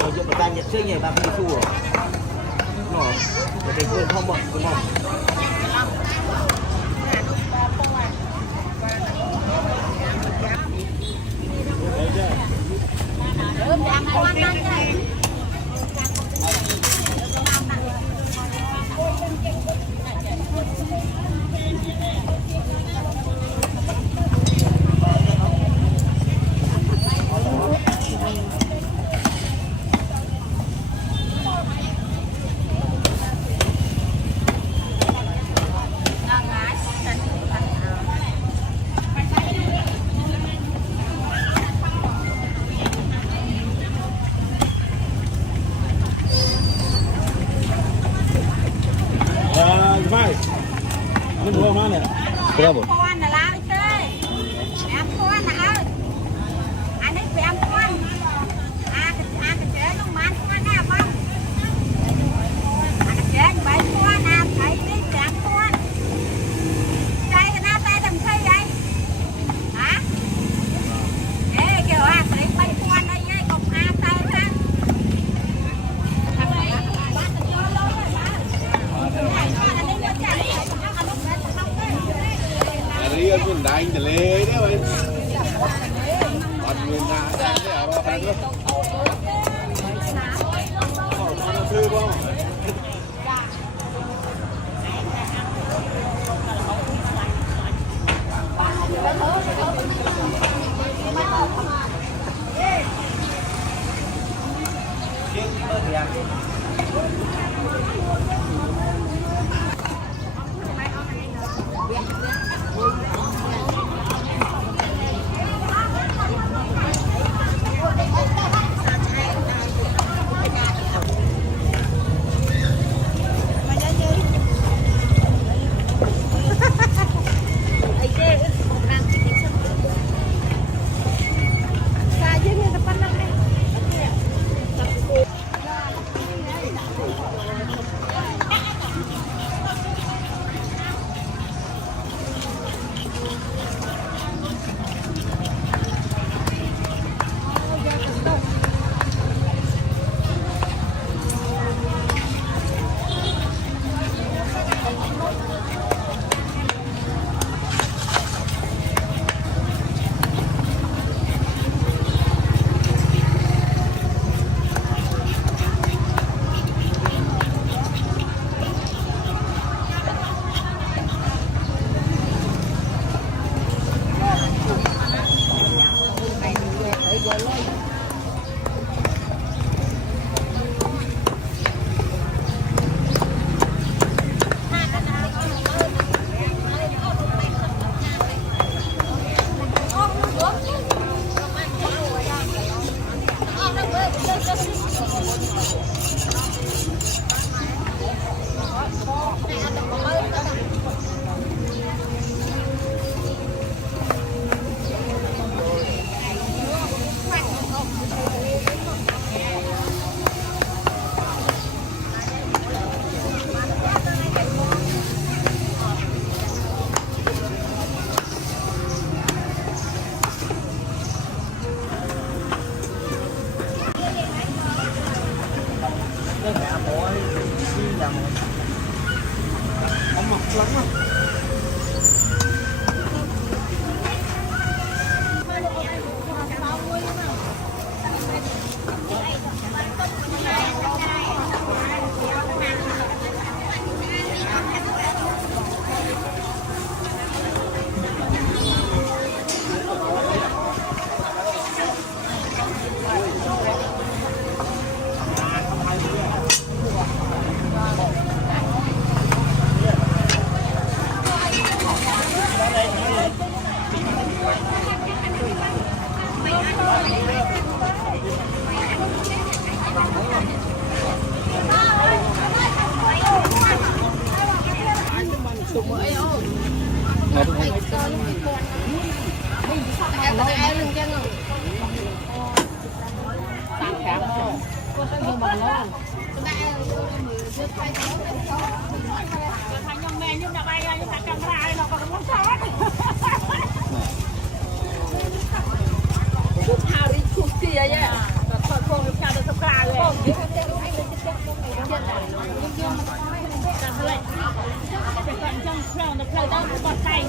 Rồi chúng ta nhận chơi nhảy bạc đi xua nó để cái quên không bọn đúng không Berapa? Mình đánh từ lê đấy ơi. Còn người nào đang ở đó phải không? Nó thư không? Ông mập lắm à. gì vậy? Thôi không được chào được sắp ra rồi. Làm thôi. Để còn trong crown nó khơi đó bọt tay.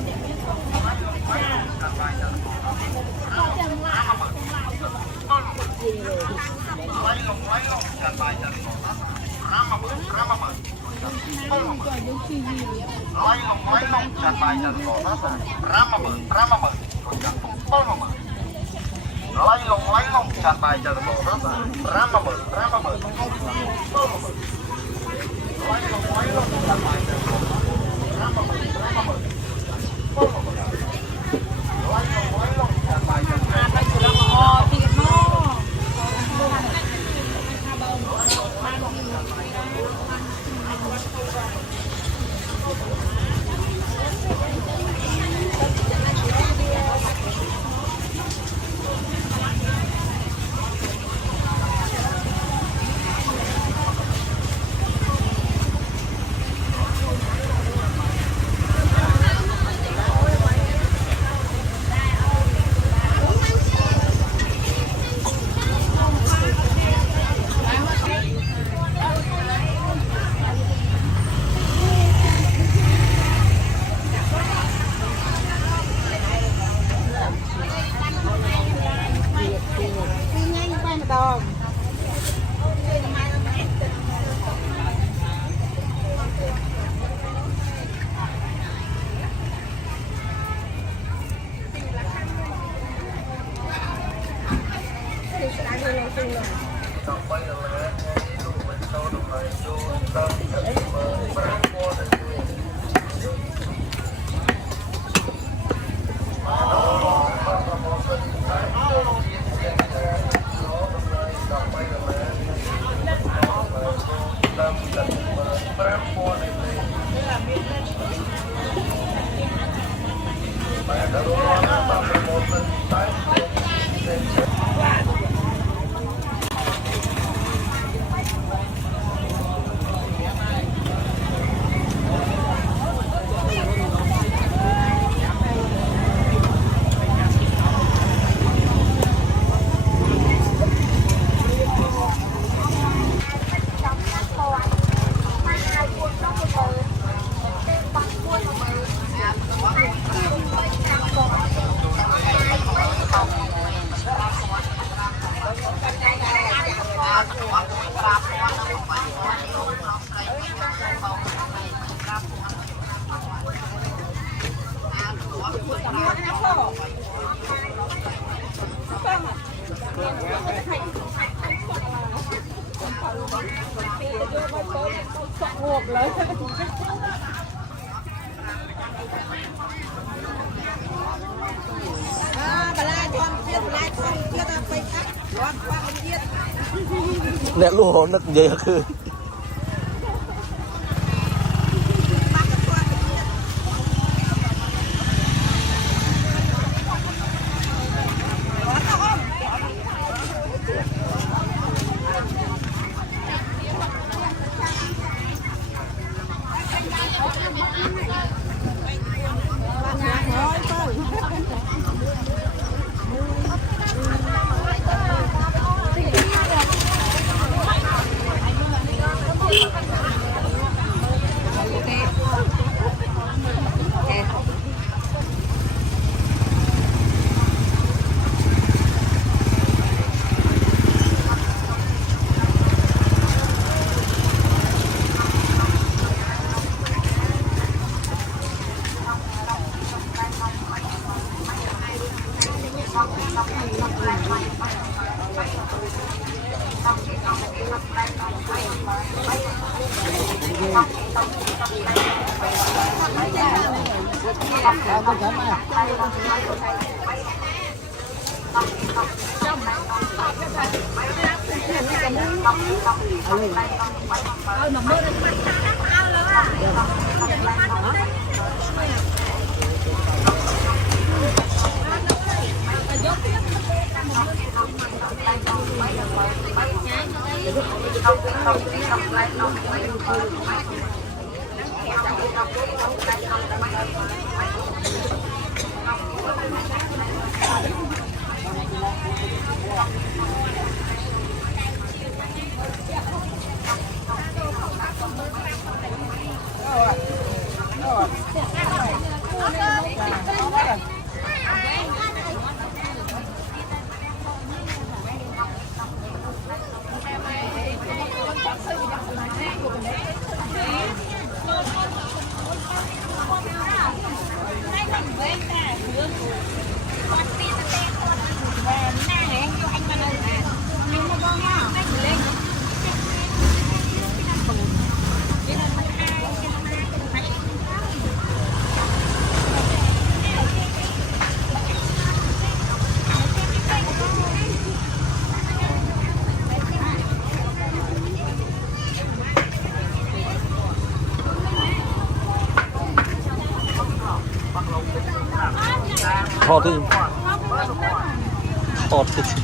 nè luôn hồn nực vậyคือ ថតតិច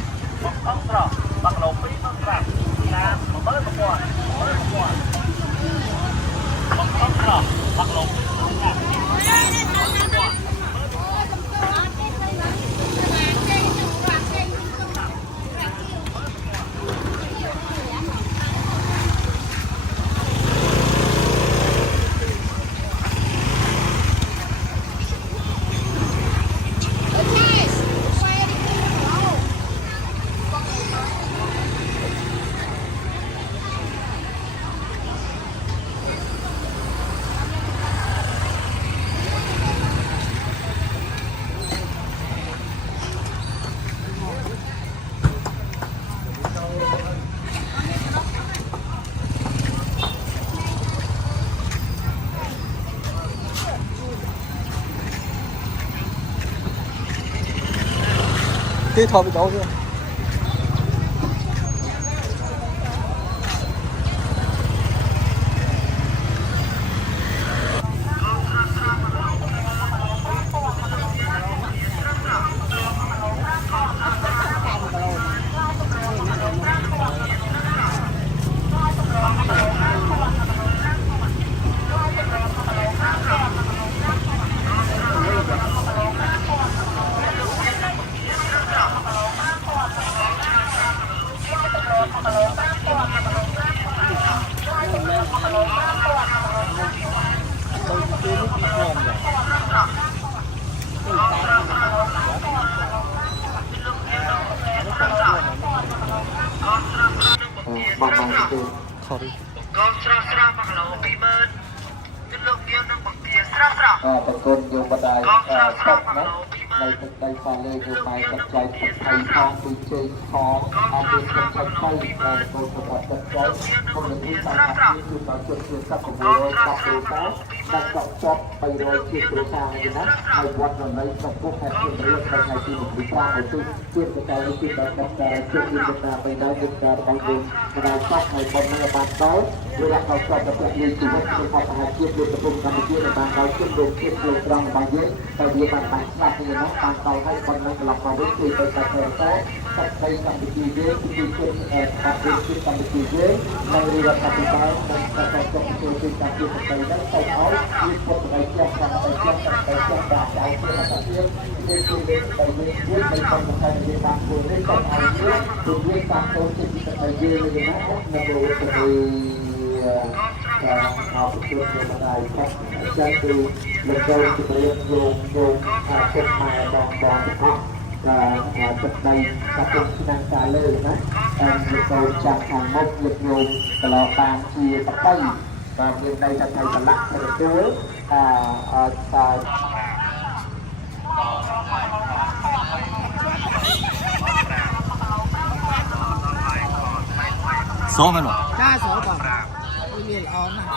ទីថតវីដេអូទៀតបងបងទៅ ថត កងស្រស់ស្រស់1គីឡូ20000គឺលោកនាងនឹងបង្គាស្រស់ស្រស់ប្រគុណយកបដាយកងស្រស់ស្រស់1គីឡូ20000នៅទឹកដីសាលើយកបាយទឹកចៃទឹកថៃផងពីជ័យផងអត់មានទឹកចៃថៃដល់ទៅប្រវត្តិទឹកចៃគុំនឹងទីសាខាគឺដល់ជិតជាសកវរ10គ្រួសារដល់ចប់ចប់300ជាគ្រួសារនេះណាហើយវត្តនៅនៃកំពុងតែជារៀបនៅថ្ងៃទី25ហើយគឺជាបតាទីដល់ដល់ជាទីបតាไปដល់ទឹកការរបស់យើងដល់ចប់ហើយប៉ុណ្ណឹងបានដល់វាដល់ចប់ទៅជាជីវិតក្នុងអត្តជាតិលើកំពុងកម្ពុជាបានដល់ជិតលោកជាតិលើត្រង់របស់យើងតែវាបានបានស្ដាប់នេះណាបានដល់ហើយប៉ុណ្ណឹងកន្លងមកវិញគឺទៅតែទៅតែដីកម្ពុជាយើងគឺជនអត់ជាតិកម្ពុជាយើងនៅរដ្ឋាភិបាលនិងប្រកបទៅជាការជាប្រទេសនេះទៅឲ្យវាពុតទៅជាខាងទៅជាទៅជាដាក់ចៅជាប្រទេសវាគឺវាទៅវិញវាទៅតាមតែវាបានគោលនេះទៅឲ្យវាតាមទៅជាប្រទេសយើងនេះណានៅទៅអបជូនទៅបណ្ដាយគាត់ចាគឺលោកចូលជំរាបលោកពុកម៉ែបងទាំងអស់ទឹកដីកាត់ឆ្នាំកាលើណាលោកចូលចាំខាងមុខលោកញោមកន្លងបានជាបតីបាទមានដីថាថៃប្រឡាក់ទៅទួលសោះមែន ចាសបងមានល្អណាស់